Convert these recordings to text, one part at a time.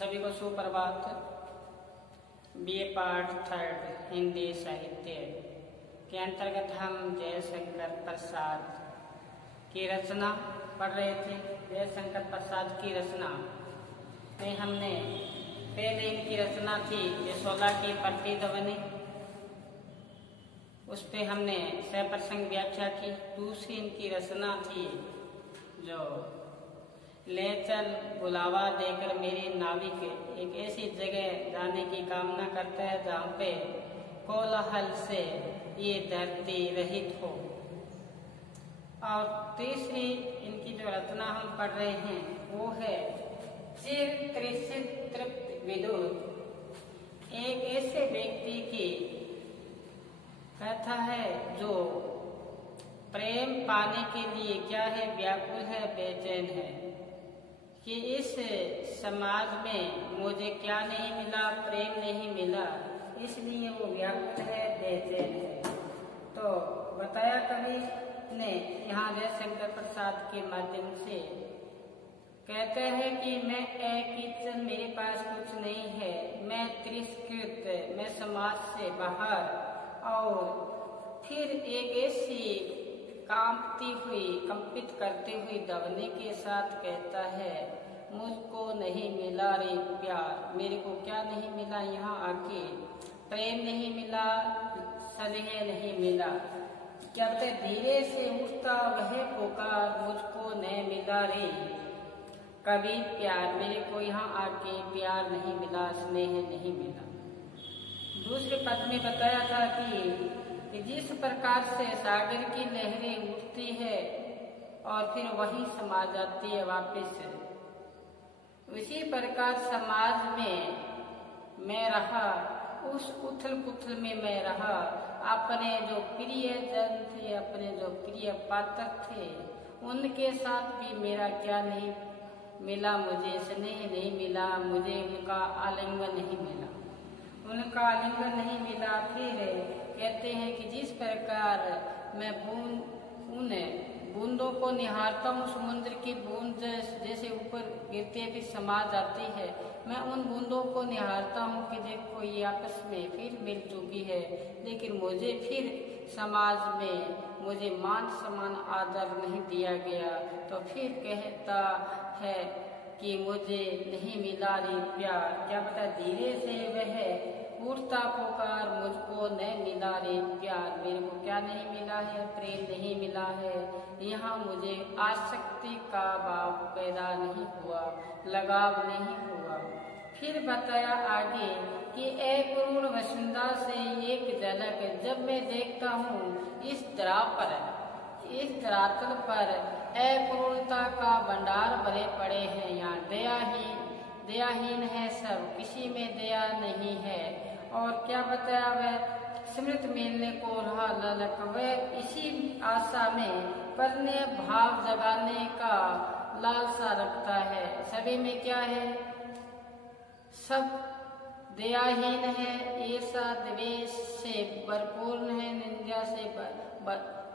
सभी को सुप्रभात। बीए पार्ट 3 हिंदी साहित्य के अंतर्गत हम जयशंकर प्रसाद की रचना पढ़ रहे थे। जयशंकर प्रसाद की रचना में हमने पहले इनकी रचना थी यशोला की प्रतिध्वनि, उस पे हमने सप्रसंग व्याख्या की। दूसरी इनकी रचना थी जो ले चल बुलावा देकर मेरे नाविक, एक ऐसी जगह जाने की कामना करता है जहाँ पे कोलाहल से ये धरती रहित हो। और तीसरी इनकी जो रचना हम पढ़ रहे हैं वो है चिर तृषित तृप्त विदुर, एक ऐसे व्यक्ति की कथा है जो प्रेम पाने के लिए क्या है, व्याकुल है, बेचैन है कि इस समाज में मुझे क्या नहीं मिला, प्रेम नहीं मिला, इसलिए वो व्याकुल है, बेचैन है। तो बताया कवि ने यहाँ जयशंकर प्रसाद के माध्यम से कहते हैं कि मैं अकिंचन, मेरे पास कुछ नहीं है, मैं तिरस्कृत, मैं समाज से बाहर। और फिर एक ऐसी कांपती हुई, कंपित करती हुई दवनी के साथ कहता है, मुझको नहीं मिला रे प्यार, मेरे को क्या नहीं मिला, यहाँ आके प्रेम नहीं मिला, स्नेह नहीं मिला। क्या बताए, धीरे से उठता वह पुकार, मुझको नहीं मिला रे कभी प्यार, मेरे को यहाँ आके प्यार नहीं मिला, स्नेह नहीं मिला। दूसरे पद में बताया था कि जिस प्रकार से सागर की लहरें उठती है और फिर वहीं समा जाती है वापस, उसी प्रकार समाज में मैं रहा, उस उथल पुथल में मैं रहा। अपने जो प्रिय जन थे, अपने जो प्रिय पात्र थे, उनके साथ भी मेरा क्या नहीं मिला, मुझे स्नेह नहीं मिला, मुझे उनका आलिंगन नहीं मिला, उनका आलिंगन नहीं मिला। फिर कहते हैं कि जिस प्रकार मैं उन बूंदों को निहारता हूँ, समुद्र की बूंद जैसे ऊपर गिरती है फिर समा जाती है, मैं उन बूंदों को निहारता हूँ कि देखो ये आपस में फिर मिल चुकी है, लेकिन मुझे फिर समाज में मुझे मान सम्मान आदर नहीं दिया गया। तो फिर कहता है कि मुझे नहीं मिला रे प्यार, क्या पता धीरे से वह उठता पुकार, मुझको नहीं मिला रे प्यार, मेरे को क्या नहीं मिला है, प्रेम नहीं मिला है, यहाँ मुझे आसक्ति का भाव पैदा नहीं हुआ, लगाव नहीं हुआ। फिर बताया आगे कि एक करुण वसुंधा से एक झलक जब मैं देखता हूँ इस धरातल पर अपूर्णता का भंडार भरे पड़े हैं, यहाँ दयाहीन है सब, किसी में दया नहीं है। और क्या बताया, वह स्मृत मिलने को रहा ललक, वह इसी आशा में परने भाव जगाने का लालसा रखता है। सभी में क्या है, सब दयाहीन है, ईर्षा द्वेष से भरपूर है, निंदा से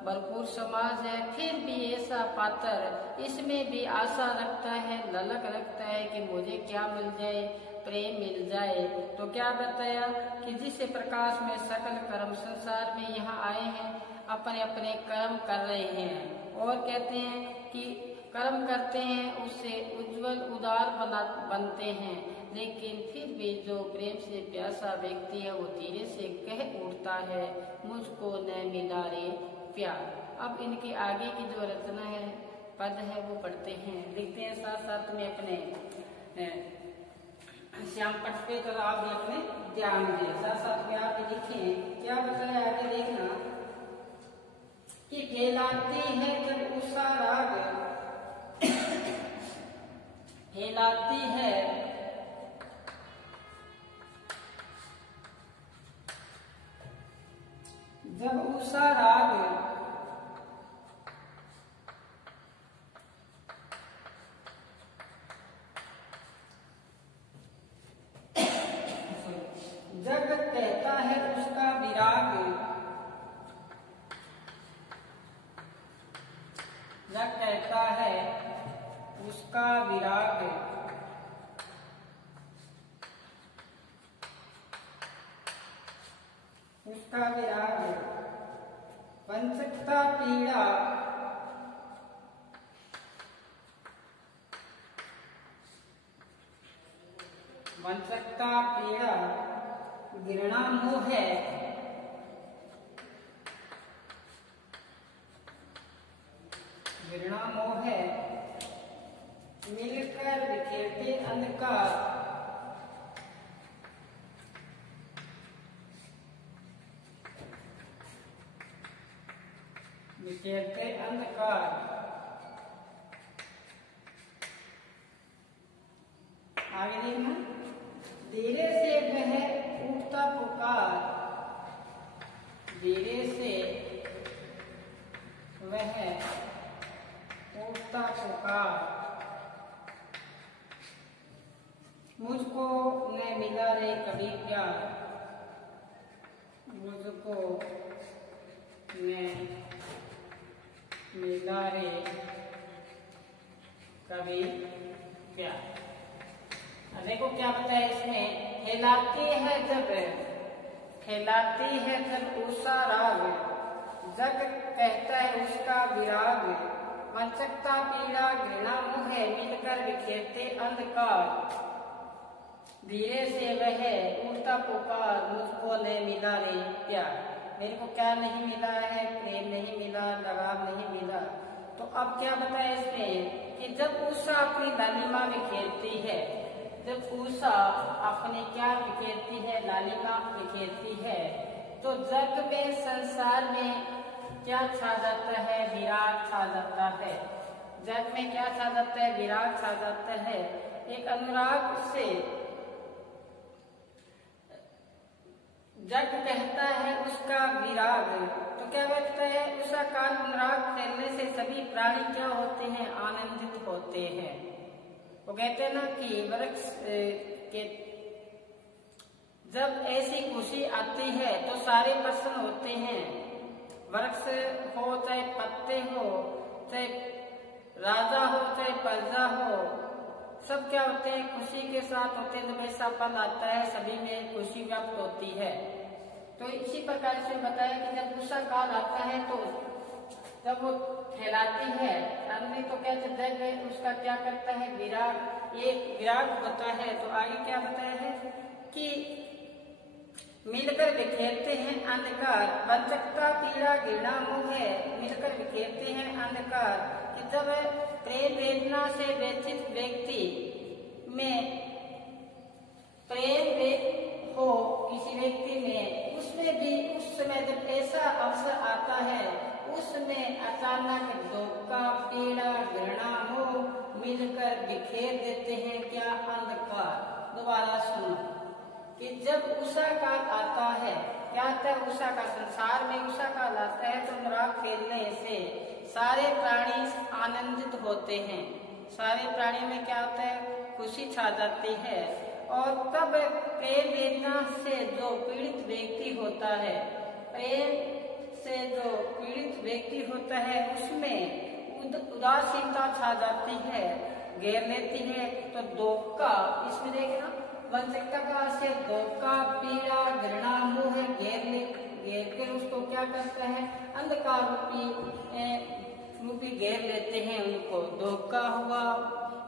भरपूर समाज है। फिर भी ऐसा पात्र इसमें भी आशा रखता है, ललक रखता है कि मुझे क्या मिल जाए, प्रेम मिल जाए। तो क्या बताया कि जिस प्रकाश में सकल कर्म संसार में यहाँ आए हैं, अपने अपने कर्म कर रहे हैं, और कहते हैं कि कर्म करते हैं उससे उज्जवल उदार बनते हैं, लेकिन फिर भी जो प्रेम से प्यासा व्यक्ति है वो धीरे से कह उठता है, मुझको न मिला रे प्यार। अब इनके आगे की जो रचना है, पद है, वो पढ़ते हैं, लिखते हैं। साथ साथ में अपने श्याम पट पे तो आप भी अपने ध्यान दें, साथ साथ में आप लिखें। क्या बताया आगे देखना कि फैलाती है जब उषा राग, फैलाती है जब उषा राग, जग कहता है उसका विराग, जग कहता है उसका विराग, उसका विराग, वंचकता पीड़ा, वंचकता पीड़ा, घृणा मोह है, घृणा मोह है, मिलकर बिखेरते अंधकार, बिखेरते अंधकार। आगे देखना, धीरे से वह उठता पुकार, धीरे से वह उठता पुकार, मुझको न मिला रे कभी प्यार, मुझको न मिला रे कभी प्यार। देखो क्या बताया इसमें, खिलाती है जब, खिलाती है जब उषा राग, जग कहता है उसका विराग, वंचकता पीड़ा घृणा मोह है, मिलकर बिखेरते अंधकार, धीरे से वह उठता पुकार, मुझको न मिला रे प्यार। मेरे को क्या नहीं मिला है, प्रेम नहीं मिला, लगाव नहीं मिला। तो अब क्या बताया इसमें कि जब उषा अपनी लालिमा बिखेरती है, जब उषा अपने क्या बिखेरती है, लालिमा बिखेरती है, तो जग में संसार में क्या छा जाता है, विराग छा जाता है। जग में क्या छा जाता है, विराग छा जाता है। एक अनुराग से जग कहता है उसका विराग, तो क्या कहता है, उषा काल अनुराग फैलने से सभी प्राणी क्या होते हैं, आनंदित होते हैं। वो कहते हैं ना कि वृक्ष के जब ऐसी खुशी आती है तो सारे प्रसन्न होते हैं। वृक्ष हो चाहे पत्ते हो, चाहे राजा हो चाहे प्रजा हो, सब क्या होते हैं, खुशी के साथ होते हैं। जब ऐसा पल आता है सभी में खुशी व्याप्त होती है। तो इसी प्रकार से बताया कि जब उषा काल आता है तो जब वो फैलाती है अग्नि, तो क्या जग है उसका क्या करता है, विराग, ये विराग होता है। तो आगे क्या बताया है कि मिलकर बिखेरते हैं अंधकार, वंचकता पीड़ा घृणा मोह है, मिलकर बिखेरते हैं अंधकार। कि जब प्रेम वेदना से व्यथित व्यक्ति में प्रेम हो किसी व्यक्ति में, उसमें भी उस समय जब ऐसा अवसर आता है, उसमें अचानक धोखा पीड़ा घृणा मोह मिलकर बिखेर देते हैं क्या, अंधकार। दोबारा सुनो कि जब उषा काल आता है, क्या आता है, उषा का संसार में उषा काल आता है तो अनुराग फैलने से सारे प्राणी आनंदित होते हैं। सारे प्राणियों में क्या होता है, खुशी छा जाती है। और तब प्रेम वेदना से जो पीड़ित व्यक्ति होता है, प्रेम से जो पीड़ित व्यक्ति होता है, उसमें उदासीनता छा जाती है, घेर लेती है। तो धोखा, इसमें देखना वंचकता से धोखा पीड़ा घृणा मोह घेर कर उसको क्या करता है, अंधकार रूपी घेर लेते हैं उनको। धोखा हुआ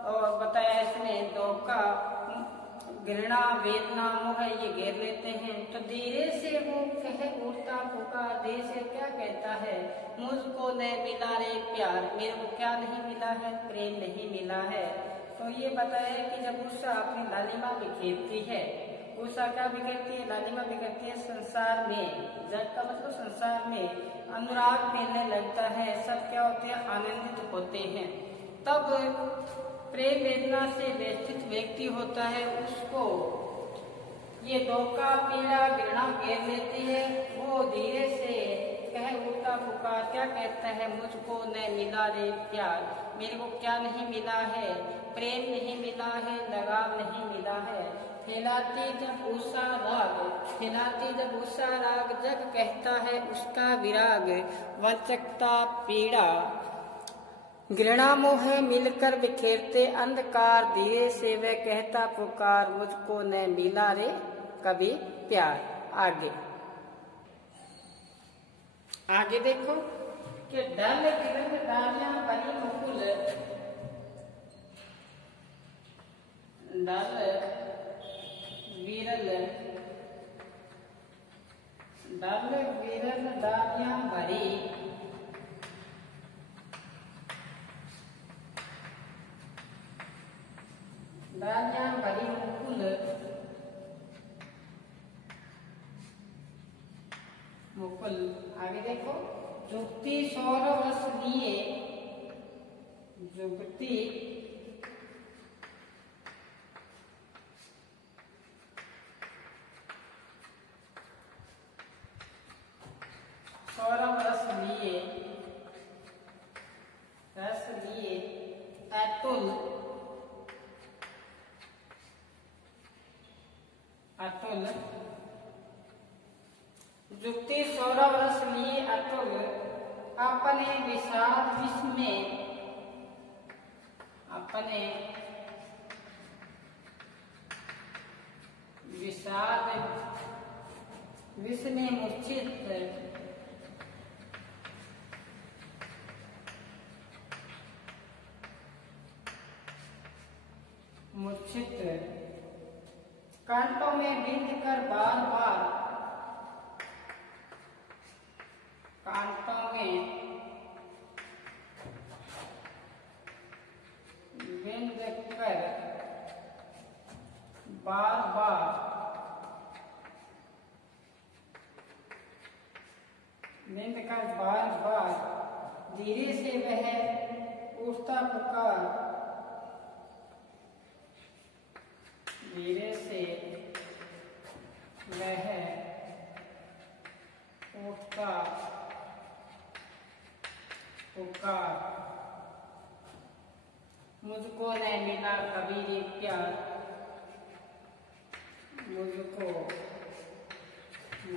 और बताया इसमें धोखा घृणा वेदना मोह ये घेर लेते हैं। तो धीरे से वो कह उठता पुकार, धीरे से क्या कहता है, मुझको न मिला रे प्यार, मेरे को क्या नहीं मिला है, प्रेम नहीं मिला है। तो ये बताया कि जब उषा अपनी लालिमा बिखेरती है, उषा क्या बिखेरती है, लालिमा बिखेरती है संसार में, जग का मतलब संसार में अनुराग फैलने लगता है, सब क्या होते हैं, आनंदित होते हैं। तब प्रेम वेदना से व्यथित व्यक्ति होता है, उसको ये धोखा पीड़ा घृणा घेर लेती है। वो धीरे से कह उठता पुकार, क्या कहता है, मुझको न मिला रे प्यार, मेरे को क्या नहीं मिला है, प्रेम नहीं मिला है, लगाव नहीं मिला है। फैलाती जब उषा राग, फैलाती जब उषा राग, जग कहता है उसका विराग, वंचकता पीड़ा घृणा मोह मिलकर बिखेरते अंधकार, धीरे से वह कहता पुकार, मुझको न मिला रे कभी प्यार। आगे आगे देखो कि डल विरल डालियां भरी मुकुल, डल विरल डालियां भरी मुकुल। आगे देखो जुगती सौरभ रस लिए, जुगती सौरभ रस लिए अतुल जुगती सौरभ रस लिए अतुल, अपने विषाद विष में मूर्छित कांटों में बिंद कर बार बार, कांटों में बिंद कर बार बार, धीरे से वह उठता पुकार, धीरे से वह उठता पुकार, मुझको न मिला कभी रे प्यार, मुझको न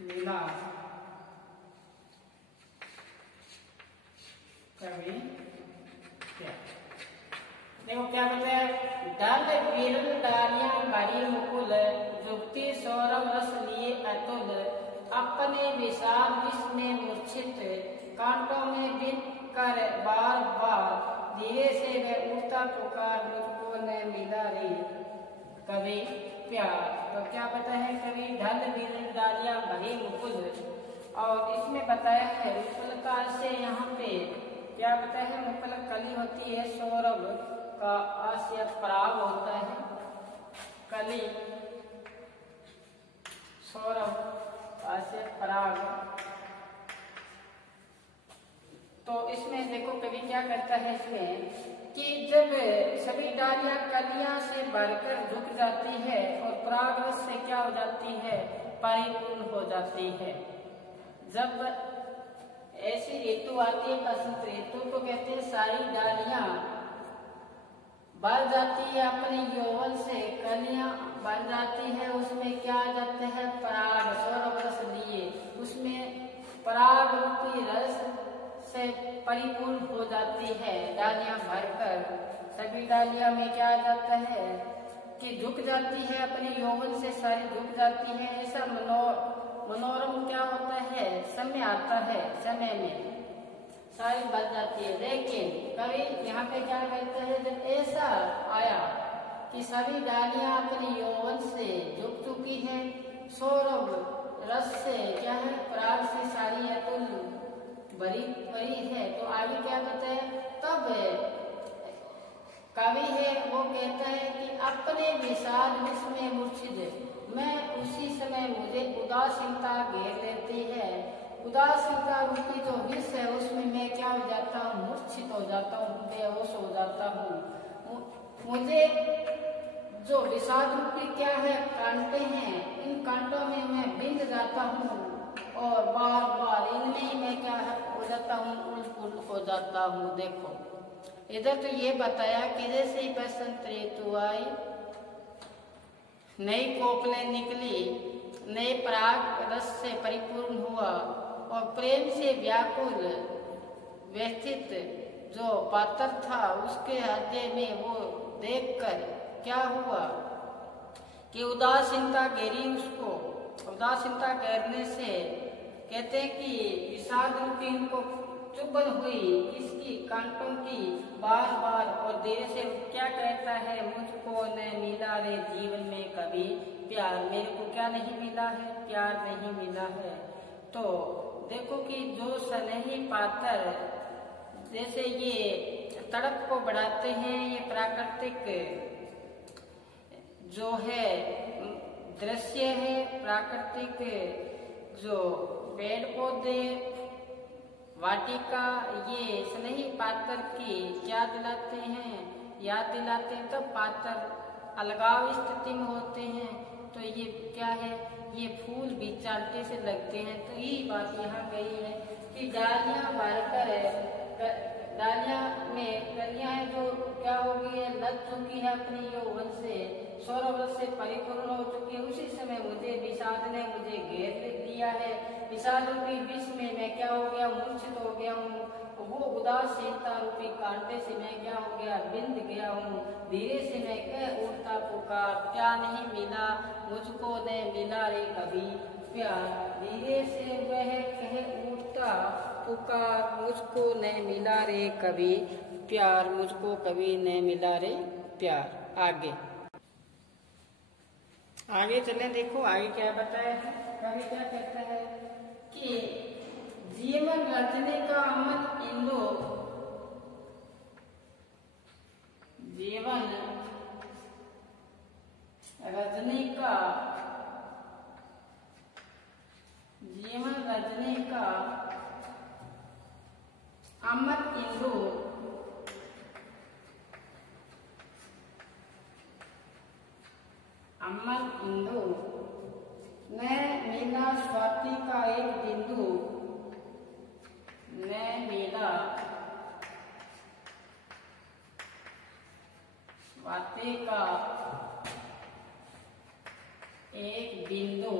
मिला कभी प्यार। देखो क्या बताया, डल विरल डालियां भरी मुकुल, जुगती सौरभ रस लिए अतुल, अपने विषाद विष में मूर्छित, कांटों में बिंद कर बार बार, धीरे से वह उठता पुकार, मुझको न मिला रे कभी प्यार। तो क्या बताया है कवि, डल विरल डालियां भरी मुकुल, और इसमें बताया है मुकुलकार से यहाँ पे क्या बताया है, मुकुल कली होती है, सौरभ का आशय पराग होता है, कली सौरभ आशय पराग। तो इसमें देखो कवि क्या करता है इसमें कि जब सभी डालियां कलियां से भरकर झुक जाती है और पराग रस से क्या हो जाती है, परिपूर्ण हो जाती है। जब ऐसी ऋतु आती है बसंत ऋतु को कहते हैं, सारी डालियां भर जाती है अपने यौवन से, कलियां भर जाती है, उसमें क्या आ जाते हैं, पराग सौरभ रस लिए, उसमें पराग रूपी रस से परिपूर्ण हो जाती है डालियां भरकर। सभी डालियां में क्या आ जाता है कि झुक जाती है अपने यौवन से, सारी झुक जाती है। ऐसा मनोरम क्या होता है, समय आता है, समय में सारी भर जाती है। लेकिन कवि यहाँ पे क्या कहते हैं, जब ऐसा आया कि सभी डालियां अपने यौवन से झुक चुकी है, सौरभ रस से क्या है, पराग से सारी अतुल भरी है, तो आगे क्या कहते हैं, तब कवि है वो कहता है कि अपने विषाद विष में मूर्छित, मैं उसी समय मुझे उदासीनता घेर लेती है, उदासीनता रूपी जो विष है उसमें मैं क्या हो जाता हूँ, मूर्छित हो जाता हूँ, बेहोश हो जाता हूँ। मुझे जो विषाद रूपी क्या है, कांटे हैं, इन कांटों में मैं बिंद जाता हूँ और बार बार इनमें मैं क्या हो जाता हूँ, उलट हो जाता हूँ। देखो इधर तो ये बताया कि जैसे ही बसंत ऋतु आई, नई कोपलें निकली, नए पराग रस से परिपूर्ण हुआ और प्रेम से व्याकुल व्यथित जो पात्र था उसके हृदय में वो देखकर क्या हुआ कि उदासीनता घेरी उसको। उदासीनता घेरने से कहते हैं कि विषाद रूपी उनको चुभन हुई इसकी कांटों की बार बार और देर से क्या कहता है, मुझको न मिला रे जीवन में कभी प्यार, मेरे को क्या नहीं मिला है, प्यार नहीं मिला है। तो देखो कि जो सनही पातर जैसे ये तड़प को बढ़ाते हैं, ये प्राकृतिक जो है दृश्य है, प्राकृतिक जो पेड़ पौधे वाटिका, ये स्नेही पात्र की क्या दिलाते हैं, याद दिलाते हैं। तब पात्र अलगाव स्थिति में होते हैं तो ये क्या है, ये फूल भी चालते से लगते हैं। तो यही बात यहाँ गई है कि डालियां भरकर डालियां में कलियां है जो क्या हो गई है, लग चुकी है अपनी यौवन से, सौरभ से परिपूर्ण हो चुकी है। उसी समय मुझे विषाद ने मुझे घेर लिया है, विषाद रूपी विष में मैं क्या हो गया, मूर्छित हो गया हूँ। वो उदासीनता रूपी कांटे से मैं क्या हो गया, बिंद गया हूँ। धीरे से मैं कह उठता पुकार, क्या नहीं मिला मुझको ने मिला रे कभी प्यार, धीरे से वह कह उठता पुकार, मुझको न मिला रे कभी प्यार, मुझको कभी न मिला रे प्यार। आगे चलें, देखो आगे क्या बताया है। कवि क्या कहता है कि जीवन रचने का अमन इंदु, जीवन रजनी का, जीवन रजनी का अमर इंदु, अमर इंदु न मिला स्वाति का एक बिंदु, न मिला स्वाति का एक बिंदु।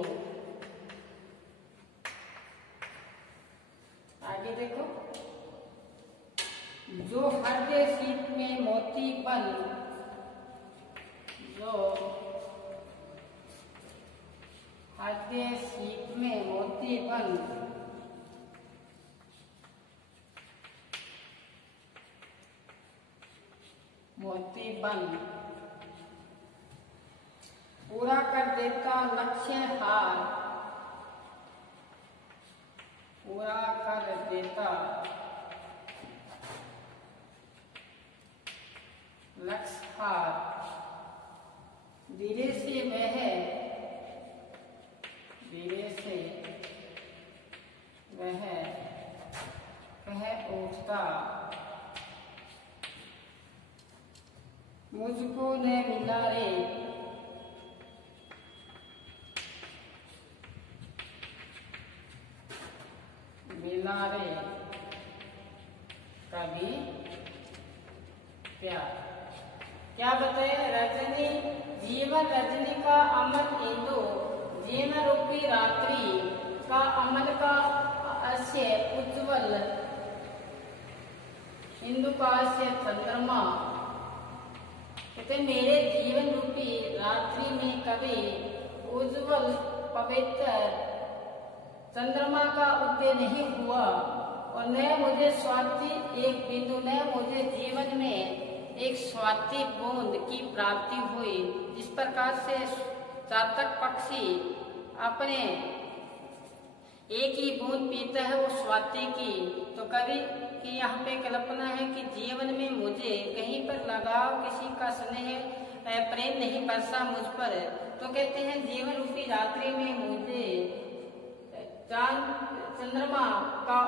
आगे देखो, जो हृदय सीप में मोती बन, जो हृदय सीप में मोती बन, मोती बन पूरा कर देता लक्ष्य हार, पूरा कर देता लक्ष्य हार, धीरे से वह, धीरे से वह कह उठता, मुझको न मिला रे मिला रे कभी प्यार। क्या बताया, रजनी जीवन रजनी का अमल इंदु, जीवन रूपी रात्रि का अमल का अस्य उज्ज्वल इंदु का अस्य चंद्रमा। कहते मेरे जीवन रूपी रात्रि में कभी उज्ज्वल पवित्र चंद्रमा का उदय नहीं हुआ, और न मुझे स्वाति एक बिंदु, न मुझे जीवन में एक स्वाति बूंद की प्राप्ति हुई। जिस प्रकार से चातक पक्षी अपने एक ही बूंद पीता है वो स्वाति की, तो कवि की यहाँ पे कल्पना है कि जीवन में मुझे कहीं पर लगाव, किसी का स्नेह प्रेम नहीं बरसा मुझ पर। तो कहते हैं जीवन रूपी रात्रि में मुझे चांद चंद्रमा का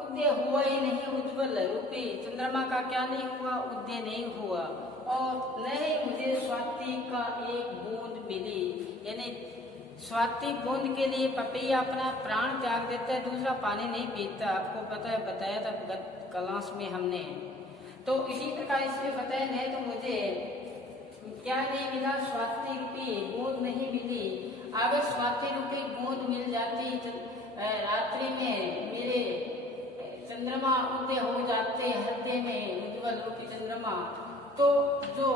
उदय हुआ ही नहीं, उज्ज्वल रूपी चंद्रमा का क्या नहीं हुआ, उदय नहीं हुआ, और न ही मुझे स्वाति का एक बूंद मिली। यानी स्वाति बूंद के लिए पपैया अपना प्राण त्याग देता है, दूसरा पानी नहीं पीता। आपको पता है, बताया था गत क्लास में हमने। तो इसी प्रकार इसमें बताया नहीं, तो मुझे क्या नहीं मिला, स्वाति रूपी बूंद नहीं मिली। अगर स्वाति रूपी बूंद मिल जाती रात्रि में, मेरे चंद्रमा उदय हो जाते हृदय में, उज्ज्वल रूपी चंद्रमा, तो जो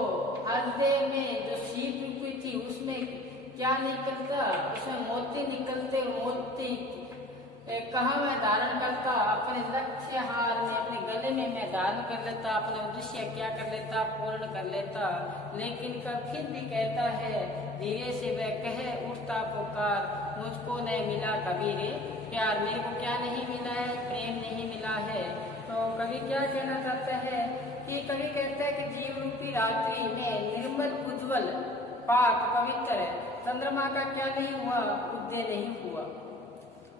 हृदय में जो सीप रूपी थी उसमें क्या निकलता, उसमें मोती निकलते, मोती कहाँ मैं धारण करता, अपने लक्ष्य हार में, अपने गले में मैं धारण कर लेता, अपना उद्देश्य क्या कर लेता, पूर्ण कर लेता। लेकिन कब फिर भी कहता है, धीरे से वह कह उठता पुकार, मुझको न मिला कभी रे प्यार। मेरे को क्या नहीं मिला है, प्रेम नहीं मिला है। तो कवि क्या कहना चाहता है कि कवि कहता है कि जीव रूपी रात्रि में निर्मल उज्जवल पाक पवित्र चंद्रमा का क्या नहीं हुआ, उदय नहीं हुआ।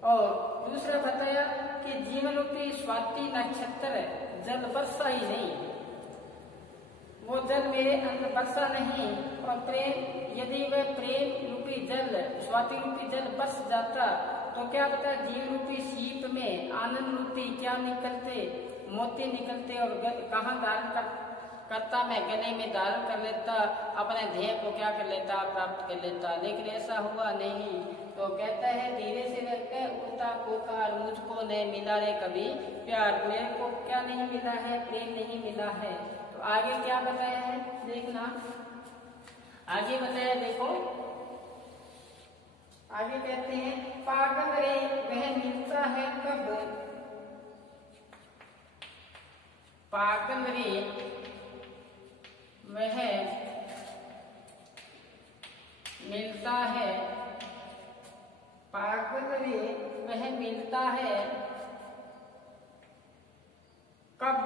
और दूसरा बताया कि जीवन रूपी स्वाति नक्षत्र जल वर्षा ही नहीं, वो जल मेरे अंदर वर्षा नहीं। और प्रेम, यदि वह प्रेम रूपी जल, स्वाति रूपी जल बरस जाता तो क्या पता जीव रूपी सीप में आनंद रूपी क्या निकलते, मोती निकलते। और कहाँ धारण करता, मैं गले में धारण कर लेता, अपने ध्येय को क्या कर लेता, प्राप्त कर लेता। लेकिन ऐसा हुआ नहीं। तो कहता है, धीरे से कह उठता पुकार, मुझको नहीं मिला रे कभी प्यार। मेरे को क्या नहीं मिला है, प्रेम नहीं मिला है। तो आगे क्या बताया है देखना, आगे बताया देखो, आगे कहते हैं, पागल रे वह मिलता है कब, पागल रे वह मिलता है, पागल रे वह मिलता है कब,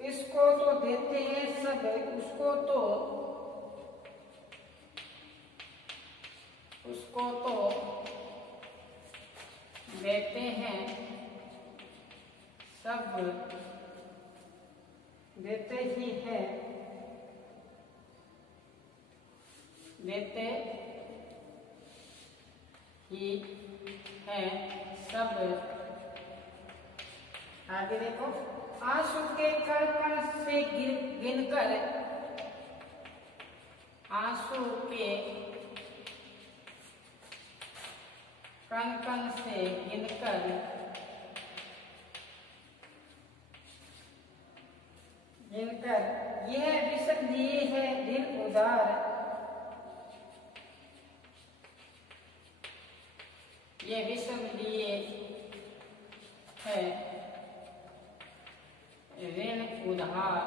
इसको तो देते हैं सब, उसको तो देते हैं सब, देते ही है, देते ही है सब। आगे देखो, आंसू के कण कण से गिनकर, आंसू के कण कण से गिनकर, यह विषम लिए है दिल उदार, ये विषम लिए है ऋण उधार।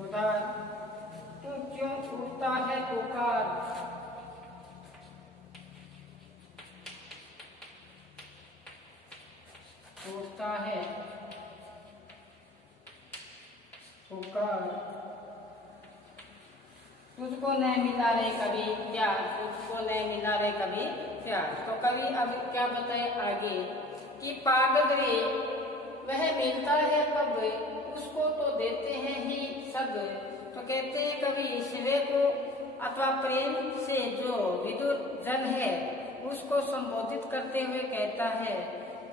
उधार तू क्यों उठता है पुकार, उठता है पुकार, तुझको नहीं मिला रे कभी प्यार, तुझको नहीं मिला रे कभी प्यार। तो कवि अब क्या बताए आगे कि पागल रे वह मिलता है कब, उसको तो देते हैं ही सब। तो कहते हैं कवि शिवे को अथवा प्रेम से जो विद्युत जन है उसको संबोधित करते हुए कहता है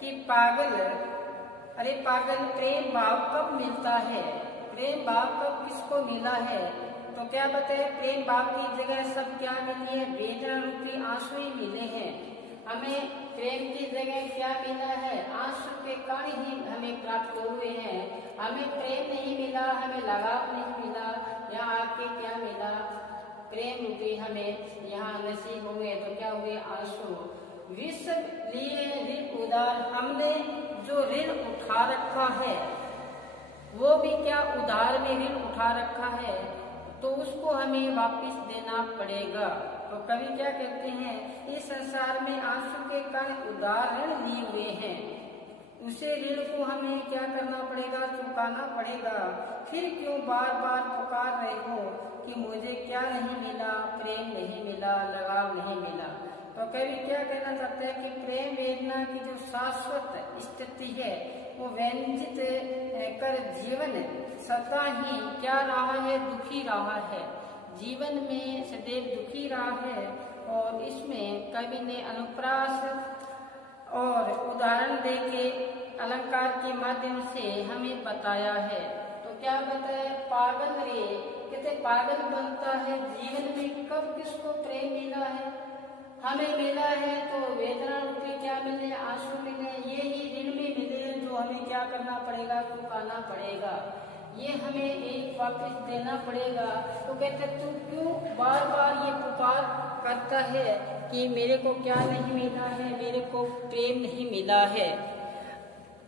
कि पागल, अरे पागल प्रेम भाव कब मिलता है, प्रेम भाव कब किसको मिला है। तो क्या बताए, प्रेम भाव की जगह सब क्या मिली है, वेदना रूपी आंसू ही मिले हैं। हमें प्रेम की जगह क्या मिला है, आंसू के कण ही हमें प्राप्त हुए हैं। हमें प्रेम नहीं मिला, हमें लगाव नहीं मिला, यहाँ आके क्या मिला, प्रेम रूपी हमें यहाँ नसीब हुए। तो क्या हुए, आंसू। विष लिए ऋण उधार, हमने जो ऋण उठा रखा है वो भी क्या उधार में ऋण उठा रखा है, तो उसको हमें वापस देना पड़ेगा। तो कवि क्या कहते हैं, इस संसार में आंसू के कण उधार ऋण लिए हुए हैं, उसे ऋण को हमें क्या करना पड़ेगा, चुकाना पड़ेगा। फिर क्यों बार बार पुकार रहे हो कि मुझे क्या नहीं मिला, प्रेम नहीं मिला, लगाव नहीं मिला। तो कवि क्या कहना चाहते हैं कि प्रेम वेदना की जो शाश्वत स्थिति है वो व्यंजित कर जीवन सदा ही क्या रहा है, दुखी रहा है, जीवन में सदैव दुखी रहा है। और इसमें कवि ने अनुप्रास और उदाहरण देके अलंकार के माध्यम से हमें बताया है। तो क्या बताया, पागल रे, कहते पागल बनता है जीवन में कब किसको प्रेम मिला है, हमें मिला है तो वेदना रूपी क्या मिले, आंसू मिले, ये ही ऋण में मिले जो हमें क्या करना पड़ेगा, चुकाना पड़ेगा। ये हमें एक वापस देना पड़ेगा। तो कहते तू क्यों बार बार ये पुकार करता है कि मेरे को क्या नहीं मिला है, मेरे को प्रेम नहीं मिला है।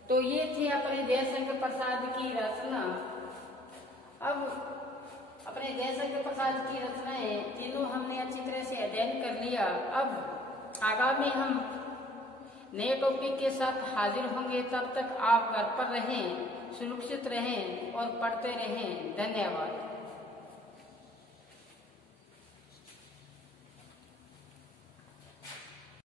तो ये थी अपने जयशंकर प्रसाद की रचना। अब अपने जयशंकर प्रसाद की रचनाएं तीनों हमने अच्छी तरह से अध्ययन कर लिया। अब आगामी हम नए टॉपिक के साथ हाजिर होंगे। तब तक आप घर पर रहें, सुरक्षित रहें और पढ़ते रहें। धन्यवाद।